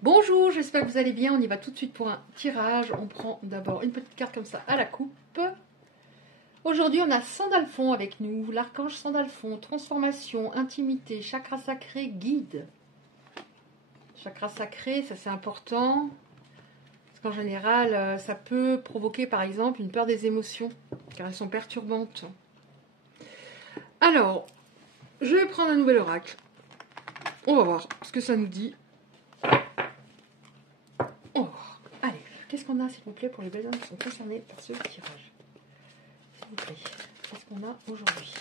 Bonjour, j'espère que vous allez bien. On y va tout de suite pour un tirage. On prend d'abord une petite carte comme ça à la coupe. Aujourd'hui, on a Sandalphon avec nous. L'archange Sandalphon, transformation, intimité, chakra sacré, guide. Chakra sacré, ça c'est important. Parce qu'en général, ça peut provoquer par exemple une peur des émotions, car elles sont perturbantes. Alors, je vais prendre un nouvel oracle. On va voir ce que ça nous dit. Allez, qu'est-ce qu'on a s'il vous plaît pour les personnes qui sont concernées par ce tirage? S'il vous plaît, qu'est-ce qu'on a aujourd'hui?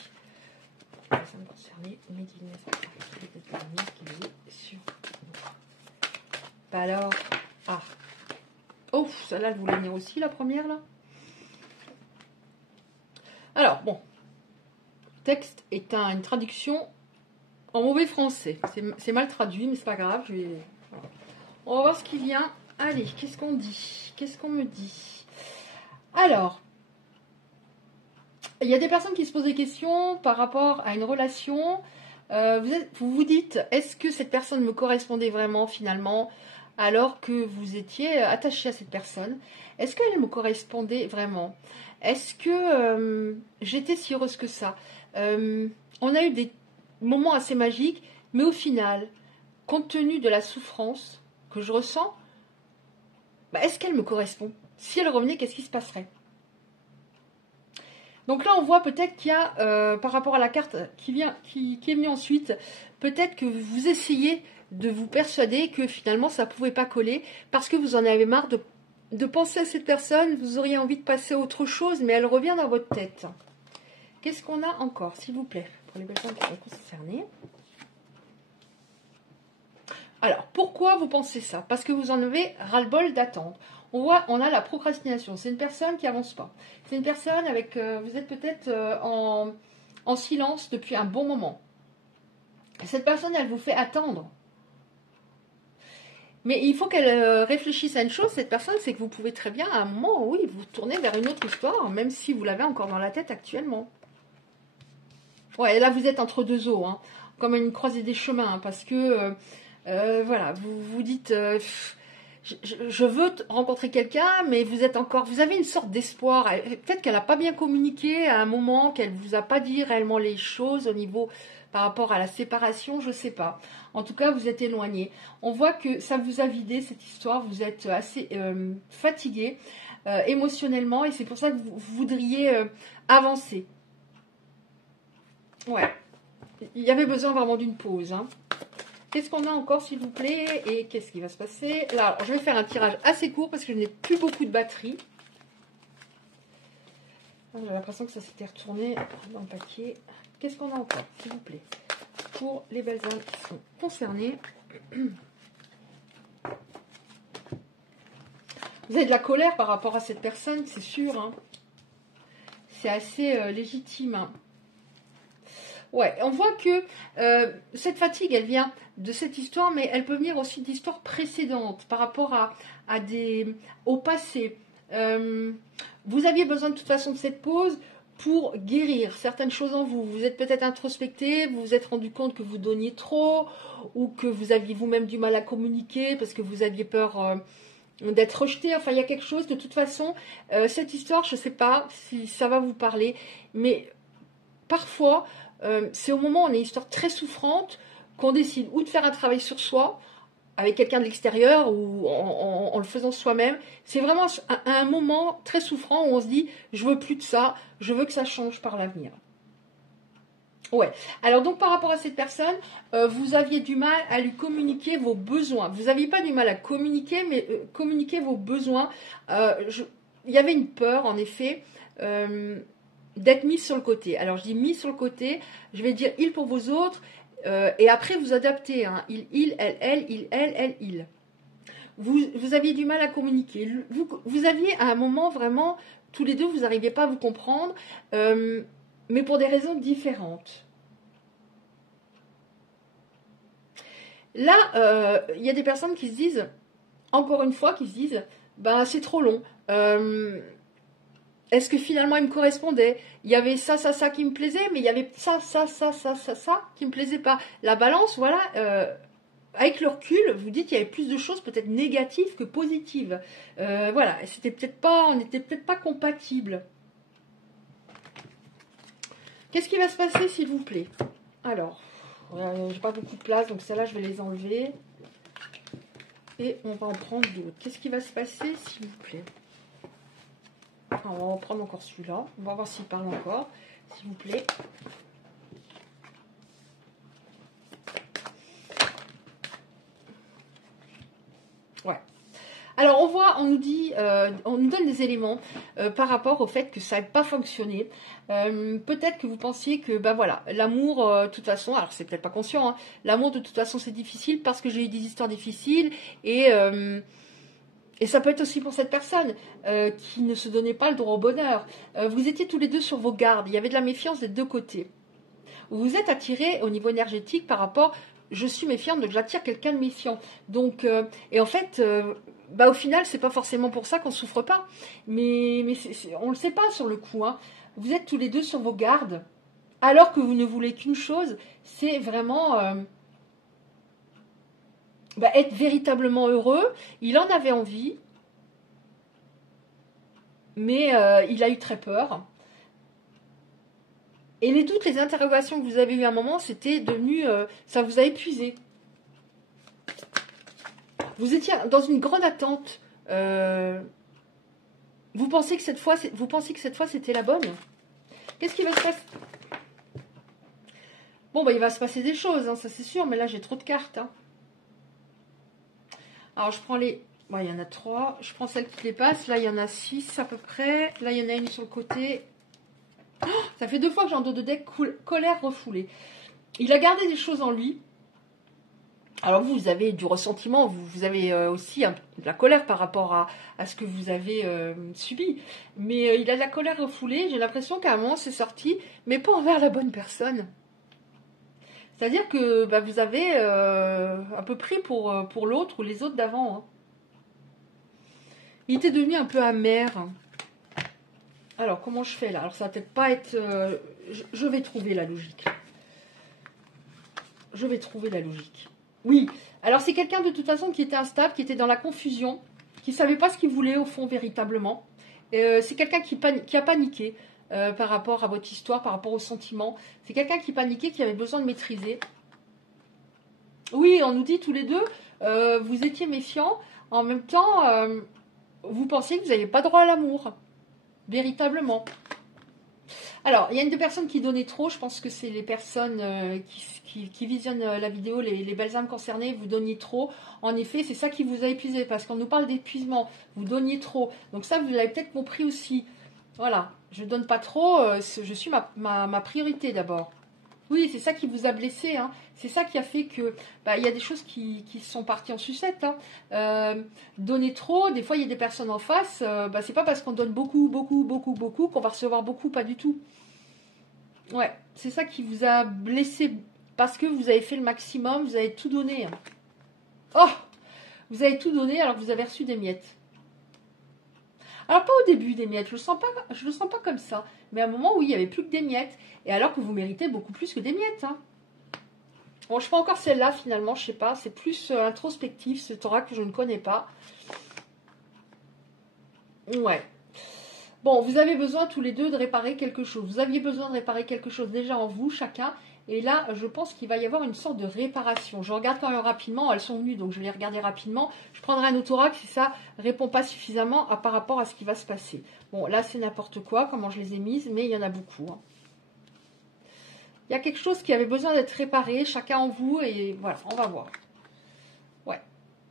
Les personnes concernées, Médine, qui est sur nous. Bah alors, ah. Oh, celle-là, elle voulait venir aussi, la première, là. Alors, bon. Le texte est une traduction en mauvais français. C'est mal traduit, mais c'est pas grave. On va voir ce qui vient. Allez, qu'est-ce qu'on dit? Qu'est-ce qu'on me dit? Alors, il y a des personnes qui se posent des questions par rapport à une relation. Vous vous dites, est-ce que cette personne me correspondait vraiment finalement alors que vous étiez attaché à cette personne? Est-ce qu'elle me correspondait vraiment? Est-ce que j'étais si heureuse que ça? On a eu des moments assez magiques, mais au final, compte tenu de la souffrance que je ressens, est-ce qu'elle me correspond? Si elle revenait, qu'est-ce qui se passerait? Donc là, on voit peut-être qu'il y a, par rapport à la carte qui est venue ensuite, peut-être que vous essayez de vous persuader que finalement, ça ne pouvait pas coller, parce que vous en avez marre de penser à cette personne, vous auriez envie de passer à autre chose, mais elle revient dans votre tête. Qu'est-ce qu'on a encore, s'il vous plaît, pour les personnes qui sont concernées? Alors, pourquoi vous pensez ça? Parce que vous en avez ras-le-bol d'attendre. On a la procrastination. C'est une personne qui avance pas. C'est une personne avec... vous êtes peut-être en silence depuis un bon moment. Cette personne, elle vous fait attendre. Mais il faut qu'elle réfléchisse à une chose, cette personne, c'est que vous pouvez très bien, à un moment, oui, vous tourner vers une autre histoire, même si vous l'avez encore dans la tête actuellement. Ouais, là, vous êtes entre deux eaux, hein, comme une croisée des chemins, hein, parce que... voilà, vous vous dites, je veux rencontrer quelqu'un, mais vous avez une sorte d'espoir. Peut-être qu'elle n'a pas bien communiqué à un moment, qu'elle ne vous a pas dit réellement les choses au niveau par rapport à la séparation, je ne sais pas. En tout cas, vous êtes éloigné. On voit que ça vous a vidé cette histoire, vous êtes assez fatigué émotionnellement et c'est pour ça que vous voudriez avancer. Ouais, il y avait besoin vraiment d'une pause, hein. Qu'est-ce qu'on a encore, s'il vous plaît? Et qu'est-ce qui va se passer? Là, alors, je vais faire un tirage assez court parce que je n'ai plus beaucoup de batterie. J'ai l'impression que ça s'était retourné dans le papier. Qu'est-ce qu'on a encore, s'il vous plaît? Pour les belles âmes qui sont concernées. Vous avez de la colère par rapport à cette personne, c'est sûr, hein. C'est assez légitime, hein. Ouais, on voit que cette fatigue, elle vient de cette histoire, mais elle peut venir aussi d'histoires précédentes par rapport au passé. Vous aviez besoin de toute façon de cette pause pour guérir certaines choses en vous. Vous êtes peut-être introspecté, vous vous êtes rendu compte que vous donniez trop, ou que vous aviez vous-même du mal à communiquer parce que vous aviez peur d'être rejeté. Enfin, il y a quelque chose. De toute façon, cette histoire, je ne sais pas si ça va vous parler, mais parfois... c'est au moment où on a une histoire très souffrante qu'on décide ou de faire un travail sur soi avec quelqu'un de l'extérieur ou en le faisant soi-même. C'est vraiment un moment très souffrant où on se dit je veux plus de ça, je veux que ça change par l'avenir. Ouais. Alors donc par rapport à cette personne, vous aviez du mal à lui communiquer vos besoins. Vous n'aviez pas du mal à communiquer, mais communiquer vos besoins. Il y avait une peur en effet. D'être mis sur le côté. Alors je dis mis sur le côté, je vais dire il pour vos autres, et après vous adaptez, hein. Il, elle. Vous aviez du mal à communiquer. Vous aviez à un moment vraiment, tous les deux, vous n'arriviez pas à vous comprendre, mais pour des raisons différentes. Là, il y a des personnes qui se disent, encore une fois, ben c'est trop long. Est-ce que finalement il me correspondait? Il y avait ça qui me plaisait, mais il y avait ça qui me plaisait pas. La balance, voilà, avec le recul, vous dites qu'il y avait plus de choses peut-être négatives que positives. Voilà, c'était peut-être pas, on n'était peut-être pas compatibles. Qu'est-ce qui va se passer, s'il vous plaît? Alors, j'ai pas beaucoup de place, donc celles-là, je vais les enlever. Et on va en prendre d'autres. Qu'est-ce qui va se passer, s'il vous plaît? On va en prendre encore celui-là. On va voir s'il parle encore, s'il vous plaît. Ouais. Alors on voit, on nous dit, on nous donne des éléments par rapport au fait que ça n'a pas fonctionné. Peut-être que vous pensiez que, ben voilà, l'amour, de toute façon, alors c'est peut-être pas conscient, hein, l'amour de toute façon c'est difficile parce que j'ai eu des histoires difficiles et ça peut être aussi pour cette personne qui ne se donnait pas le droit au bonheur. Vous étiez tous les deux sur vos gardes, il y avait de la méfiance des deux côtés. Vous vous êtes attirés au niveau énergétique par rapport, je suis méfiante, donc j'attire quelqu'un de méfiant. Donc, et en fait, bah, au final, c'est pas forcément pour ça qu'on souffre pas. Mais on le sait pas sur le coup. Hein. Vous êtes tous les deux sur vos gardes, alors que vous ne voulez qu'une chose, c'est vraiment bah, être véritablement heureux. Il en avait envie, mais il a eu très peur. Et les doutes, les interrogations que vous avez eues à un moment, c'était devenu, ça vous a épuisé. Vous étiez dans une grande attente. Vous pensez que cette fois, c'était la bonne? Qu'est-ce qui va se passer? Bon, bah, il va se passer des choses, hein, ça c'est sûr, mais là j'ai trop de cartes. Hein. Alors je prends les. Bon, il y en a 3. Je prends celles qui dépassent. Là, il y en a 6 à peu près. Là, il y en a une sur le côté. Oh, ça fait 2 fois que j'ai en dos de deck colère refoulée. Il a gardé des choses en lui. Alors vous avez du ressentiment, vous avez aussi de la colère par rapport à ce que vous avez subi. Mais il a de la colère refoulée, j'ai l'impression qu'à un moment c'est sorti, mais pas envers la bonne personne. C'est-à-dire que bah, vous avez un peu pris pour l'autre ou les autres d'avant. Hein. Il était devenu un peu amer. Alors comment je fais là? Alors ça va peut-être pas être... je vais trouver la logique. Je vais trouver la logique. Oui, alors c'est quelqu'un de toute façon qui était instable, qui était dans la confusion, qui ne savait pas ce qu'il voulait au fond véritablement. C'est quelqu'un qui a paniqué par rapport à votre histoire, par rapport aux sentiments. C'est quelqu'un qui paniquait, qui avait besoin de maîtriser. Oui, on nous dit tous les deux, vous étiez méfiants, en même temps, vous pensiez que vous n'aviez pas droit à l'amour, véritablement. Alors, il y a une des personnes qui donnait trop, je pense que c'est les personnes qui visionnent la vidéo, les belles âmes concernées, vous donniez trop. En effet, c'est ça qui vous a épuisé, parce qu'on nous parle d'épuisement, vous donniez trop. Donc ça, vous l'avez peut-être compris aussi. Voilà, je ne donne pas trop, je suis ma priorité d'abord. Oui, c'est ça qui vous a blessé, hein. C'est ça qui a fait que bah, y a des choses qui sont parties en sucette. Hein. Donner trop, des fois il y a des personnes en face, bah, c'est pas parce qu'on donne beaucoup qu'on va recevoir beaucoup, pas du tout. Ouais, c'est ça qui vous a blessé parce que vous avez fait le maximum, vous avez tout donné. Hein. Oh, vous avez tout donné alors que vous avez reçu des miettes. Alors pas au début des miettes, je le sens pas comme ça. Mais à un moment où il n'y avait plus que des miettes, et alors que vous méritez beaucoup plus que des miettes. Hein. Bon, je prends encore celle-là finalement, je sais pas, c'est plus introspectif, ce oracle que je ne connais pas. Ouais. Bon, vous avez besoin tous les deux de réparer quelque chose. Vous aviez besoin de réparer quelque chose déjà en vous, chacun. Et là, je pense qu'il va y avoir une sorte de réparation. Je regarde quand même rapidement. Elles sont venues, donc je vais les regarder rapidement. Je prendrai un autre oracle si ça ne répond pas suffisamment par rapport à ce qui va se passer. Bon, là, c'est n'importe quoi, comment je les ai mises, mais il y en a beaucoup. Hein. Il y a quelque chose qui avait besoin d'être réparé, chacun en vous, et voilà, on va voir. Ouais.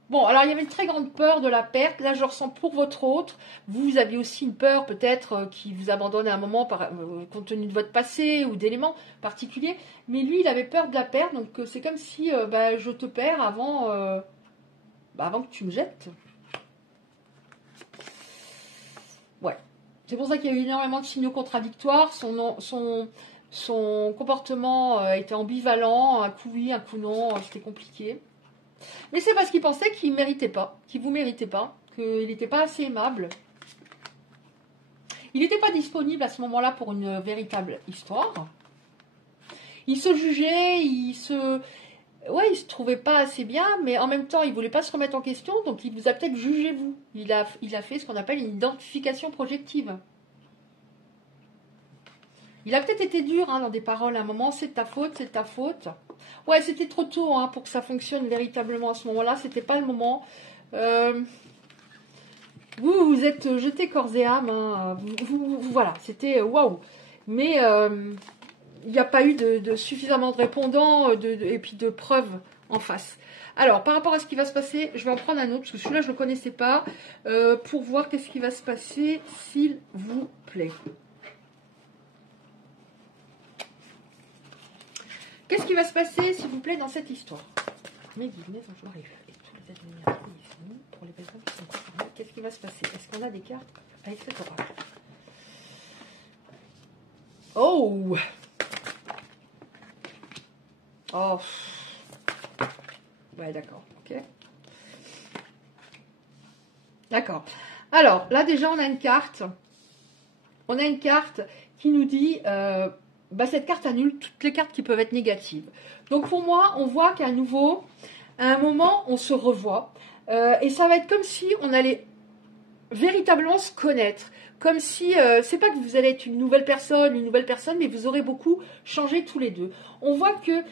Bon, alors il y avait une très grande peur de la perte. Là, je ressens pour votre autre. Vous aviez aussi une peur peut-être qui vous abandonne à un moment compte tenu de votre passé ou d'éléments particuliers. Mais lui, il avait peur de la perte. Donc, c'est comme si bah, je te perds avant que tu me jettes. Ouais. C'est pour ça qu'il y a eu énormément de signaux contradictoires. Son comportement était ambivalent. Un coup oui, un coup non. C'était compliqué. Mais c'est parce qu'il pensait qu'il ne méritait pas, qu'il ne vous méritait pas, qu'il n'était pas assez aimable. Il n'était pas disponible à ce moment-là pour une véritable histoire. Il se jugeait, ouais, il se trouvait pas assez bien, mais en même temps, il voulait pas se remettre en question, donc il vous a peut-être jugé vous. Il a fait ce qu'on appelle une identification projective. Il a peut-être été dur dans des paroles à un moment, c'est de ta faute, c'est de ta faute. Ouais, c'était trop tôt pour que ça fonctionne véritablement à ce moment-là, c'était pas le moment. Vous vous êtes jeté corps et âme, voilà, c'était waouh. Mais il n'y a pas eu de suffisamment de répondants et puis de preuves en face. Alors, par rapport à ce qui va se passer, je vais en prendre un autre, parce que celui-là, je ne le connaissais pas, pour voir qu'est-ce qui va se passer, s'il vous plaît. Qu'est-ce qui va se passer, s'il vous plaît, dans cette histoire? Mes guides, mes anges, m'arrivent, et tous les êtres lumière ici, pour les personnes qui sont concernées, qu'est-ce qui va se passer? Est-ce qu'on a des cartes avec cet oracle? Oh! Oh! Ouais, d'accord, ok. D'accord. Alors, là, déjà, on a une carte. On a une carte qui nous dit... cette carte annule toutes les cartes qui peuvent être négatives. Donc pour moi, on voit qu'à nouveau, à un moment, on se revoit. Et ça va être comme si on allait véritablement se connaître. Comme si, c'est pas que vous allez être une nouvelle personne, mais vous aurez beaucoup changé tous les deux. On voit que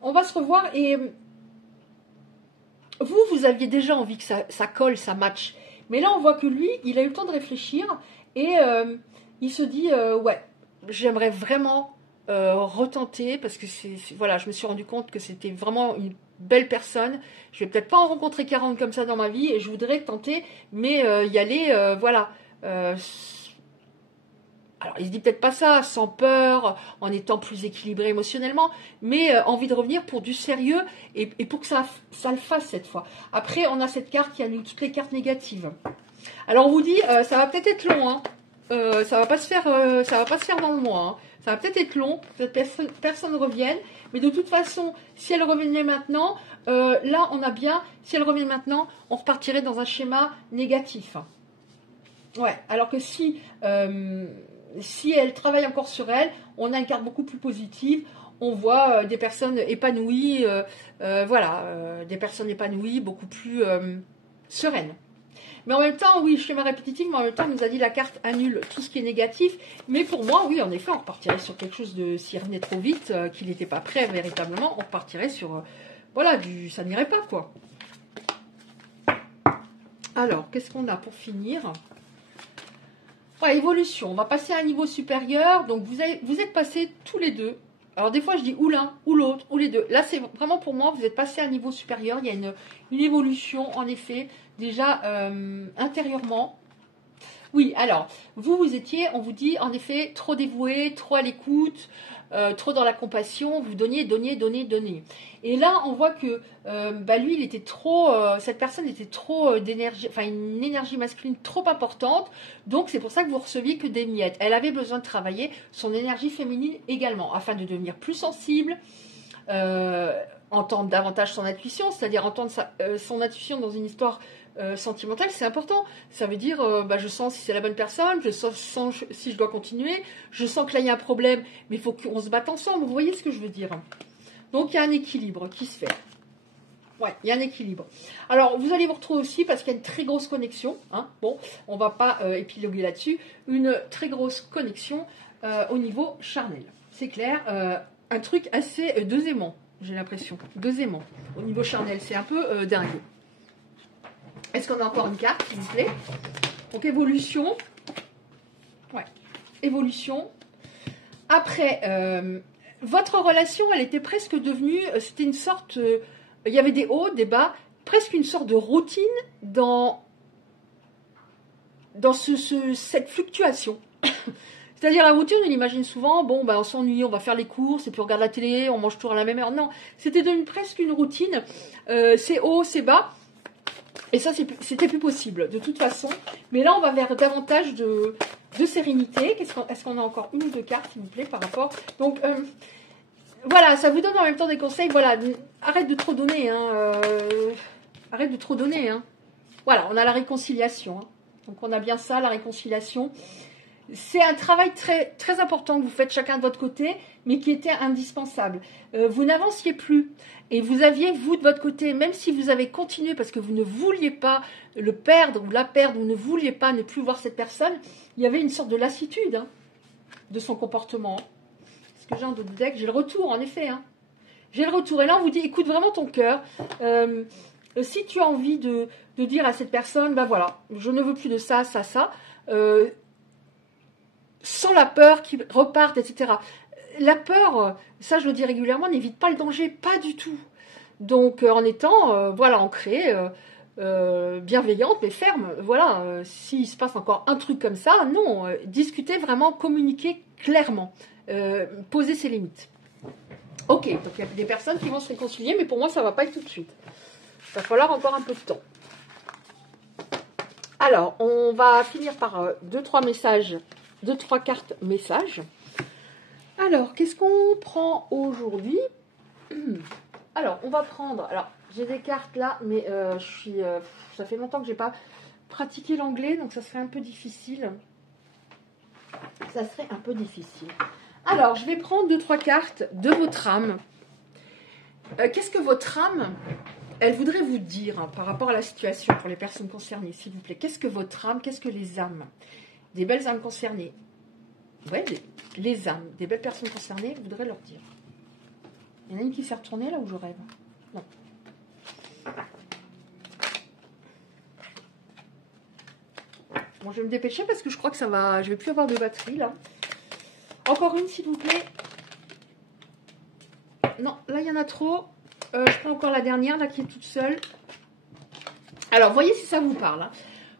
on va se revoir et vous aviez déjà envie que ça colle, ça matche. Mais là, on voit que lui, il a eu le temps de réfléchir et il se dit, ouais, j'aimerais vraiment retenter parce que voilà, je me suis rendu compte que c'était vraiment une belle personne. Je vais peut-être pas en rencontrer 40 comme ça dans ma vie et je voudrais tenter, mais y aller, voilà. Alors, il se dit peut-être pas ça sans peur, en étant plus équilibré émotionnellement, mais envie de revenir pour du sérieux et pour que ça le fasse cette fois. Après, on a cette carte qui annule toutes les cartes négatives. Alors, on vous dit, ça va peut-être être long, ça va pas se faire dans le mois. Ça va peut-être être long, peut-être personne revienne, mais de toute façon, si elle revenait maintenant, là on a bien, si elle revient maintenant, on repartirait dans un schéma négatif. Ouais, alors que si elle travaille encore sur elle, on a une carte beaucoup plus positive. On voit des personnes épanouies, des personnes épanouies, beaucoup plus sereines. Mais en même temps, oui, schéma répétitif, mais en même temps, on nous a dit la carte annule tout ce qui est négatif. Mais pour moi, oui, en effet, on repartirait sur quelque chose de, s'il revenait trop vite, qu'il n'était pas prêt véritablement, on repartirait sur, ça n'irait pas, quoi. Alors, qu'est-ce qu'on a pour finir? Ouais, évolution, on va passer à un niveau supérieur. Donc, vous êtes passés tous les deux. Alors, des fois, je dis ou l'un, ou l'autre, ou les deux. Là, c'est vraiment pour moi, vous êtes passés à un niveau supérieur. Il y a une évolution, en effet, déjà intérieurement. Oui, alors, vous étiez, on vous dit, en effet, trop dévoué, trop à l'écoute, trop dans la compassion, vous donniez. Et là, on voit que lui, il était trop, cette personne était trop d'énergie, enfin une énergie masculine trop importante, donc c'est pour ça que vous receviez que des miettes. Elle avait besoin de travailler son énergie féminine également, afin de devenir plus sensible, entendre davantage son intuition, c'est-à-dire entendre son intuition dans une histoire sentimentale, c'est important. Ça veut dire, je sens si c'est la bonne personne, je sens si je dois continuer, je sens que là il y a un problème, mais il faut qu'on se batte ensemble. Vous voyez ce que je veux dire? Donc il y a un équilibre qui se fait. Ouais, il y a un équilibre. Alors vous allez vous retrouver aussi parce qu'il y a une très grosse connexion. Bon, on va pas épiloguer là-dessus. Une très grosse connexion au niveau charnel. C'est clair. Un truc assez deux aimants, j'ai l'impression. Deux aimants au niveau charnel, c'est un peu dingue. Est-ce qu'on a encore une carte, s'il vous plaît? Donc, évolution. Ouais, évolution. Après, votre relation, elle était presque devenue... C'était une sorte... il y avait des hauts, des bas, presque une sorte de routine dans cette fluctuation. C'est-à-dire la routine, on imagine souvent, on s'ennuie, on va faire les courses, et puis on regarde la télé, on mange toujours à la même heure. Non, c'était devenu presque une routine. C'est haut, c'est bas. Et ça, c'était plus possible, de toute façon. Mais là, on va vers davantage de sérénité. Est-ce qu'on a encore une ou deux cartes, s'il vous plaît, par rapport... Donc, voilà, ça vous donne en même temps des conseils. Voilà, arrête de trop donner. Arrête de trop donner. Voilà, on a la réconciliation. Donc, on a bien ça, la réconciliation. C'est un travail très, très important que vous faites chacun de votre côté, mais qui était indispensable. Vous n'avanciez plus et vous aviez, vous, de votre côté, même si vous avez continué parce que vous ne vouliez pas le perdre ou la perdre, vous ne vouliez pas ne plus voir cette personne, il y avait une sorte de lassitude hein, de son comportement. Parce que j'ai un d'autres decks, j'ai le retour, en effet. Hein. J'ai le retour. Et là, on vous dit, écoute vraiment ton cœur. Si tu as envie de dire à cette personne, ben voilà, je ne veux plus de ça, ça, ça. Sans la peur qui repartent, etc. La peur, ça je le dis régulièrement, n'évite pas le danger, pas du tout. Donc en étant, voilà, ancrée, bienveillante, mais ferme, voilà, s'il se passe encore un truc comme ça, non, discuter vraiment, communiquer clairement, poser ses limites. Ok, donc il y a des personnes qui vont se réconcilier, mais pour moi ça ne va pas être tout de suite. Il va falloir encore un peu de temps. Alors, on va finir par 2-3 messages. 2-3 cartes messages. Alors, qu'est-ce qu'on prend aujourd'hui? Alors, on va prendre... Alors, j'ai des cartes là, mais ça fait longtemps que je n'ai pas pratiqué l'anglais, donc ça serait un peu difficile. Ça serait un peu difficile. Alors, je vais prendre 2-3 cartes de votre âme. Qu'est-ce que votre âme, elle voudrait vous dire hein, par rapport à la situation pour les personnes concernées, s'il vous plaît? Qu'est-ce que votre âme, qu'est-ce que les âmes? Des belles âmes concernées. Ouais, les âmes, des belles personnes concernées, voudraient leur dire. Il y en a une qui s'est retournée là où je rêve. Non. Bon, je vais me dépêcher parce que je crois que ça va. Je vais plus avoir de batterie là. Encore une, s'il vous plaît. Non, là il y en a trop. Je prends encore la dernière là qui est toute seule. Alors, voyez si ça vous parle. Hein.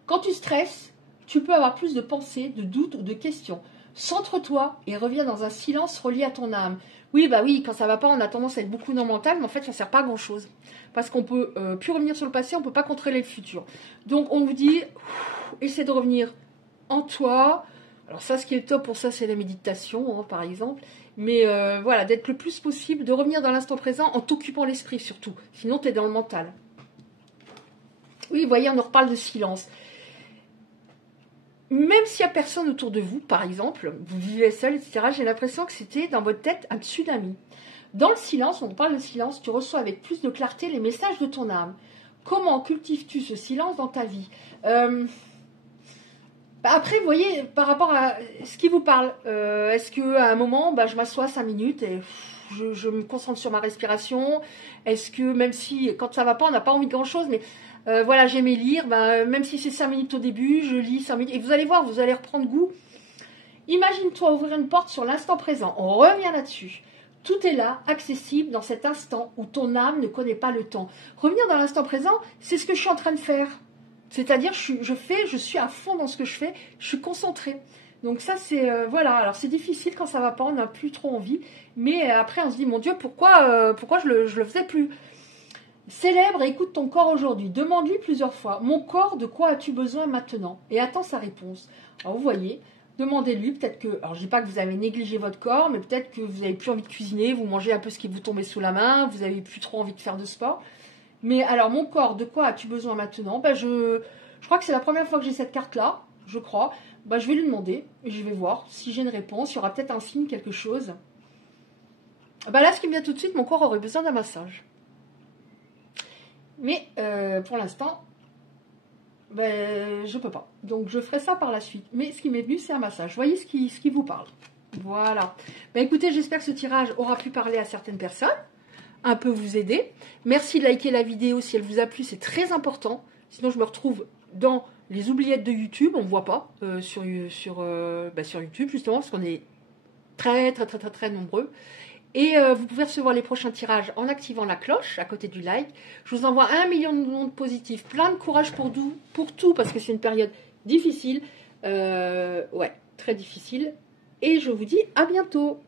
Quand tu stresses, tu peux avoir plus de pensées, de doutes ou de questions. Centre-toi et reviens dans un silence relié à ton âme. Oui, bah oui, quand ça va pas, on a tendance à être beaucoup dans le mental, mais en fait, ça ne sert pas à grand-chose. Parce qu'on peut plus revenir sur le passé, on ne peut pas contrôler le futur. Donc, on vous dit, essaie de revenir en toi. Alors ça, ce qui est top pour ça, c'est la méditation, hein, par exemple. Mais voilà, d'être le plus possible, de revenir dans l'instant présent en t'occupant l'esprit, surtout. Sinon, tu es dans le mental. Oui, vous voyez, on en reparle de silence. Même s'il n'y a personne autour de vous, par exemple, vous vivez seul, etc., j'ai l'impression que c'était dans votre tête un tsunami. Dans le silence, on parle de silence, tu reçois avec plus de clarté les messages de ton âme. Comment cultives-tu ce silence dans ta vie? Après, vous voyez, par rapport à ce qui vous parle, est-ce qu'à un moment, je m'assois 5 minutes et je me concentre sur ma respiration? Est-ce que, même si, quand ça ne va pas, on n'a pas envie de grand-chose, mais... voilà, j'aimais lire, même si c'est 5 minutes au début, je lis 5 minutes, et vous allez voir, vous allez reprendre goût. Imagine-toi ouvrir une porte sur l'instant présent, on revient là-dessus. Tout est là, accessible dans cet instant où ton âme ne connaît pas le temps. Revenir dans l'instant présent, c'est ce que je suis en train de faire. C'est-à-dire, je suis à fond dans ce que je fais, je suis concentrée. Donc ça, c'est, voilà, alors c'est difficile quand ça va pas, on n'a plus trop envie, mais après on se dit, mon Dieu, pourquoi je le faisais plus? Célèbre et écoute ton corps aujourd'hui. Demande-lui plusieurs fois, mon corps, de quoi as-tu besoin maintenant? Et attends sa réponse. Alors vous voyez, demandez-lui, peut-être que, alors je dis pas que vous avez négligé votre corps, mais peut-être que vous n'avez plus envie de cuisiner, vous mangez un peu ce qui vous tombait sous la main, vous n'avez plus trop envie de faire de sport. Mais alors mon corps, de quoi as-tu besoin maintenant? Je crois que c'est la première fois que j'ai cette carte-là, je crois. Je vais lui demander, et je vais voir si j'ai une réponse, il y aura peut-être un signe, quelque chose. Là, ce qui me vient tout de suite, mon corps aurait besoin d'un massage. Mais pour l'instant, je peux pas. Donc je ferai ça par la suite. Mais ce qui m'est venu, c'est un massage. Voyez ce qui vous parle. Voilà. Écoutez, j'espère que ce tirage aura pu parler à certaines personnes, un peu vous aider. Merci de liker la vidéo si elle vous a plu, c'est très important. Sinon, je me retrouve dans les oubliettes de YouTube. On ne voit pas sur YouTube, justement, parce qu'on est très, très, très, très, très nombreux. Et vous pouvez recevoir les prochains tirages en activant la cloche à côté du like. Je vous envoie 1 million de ondes positives, plein de courage pour tout, parce que c'est une période difficile. Ouais, très difficile. Et je vous dis à bientôt.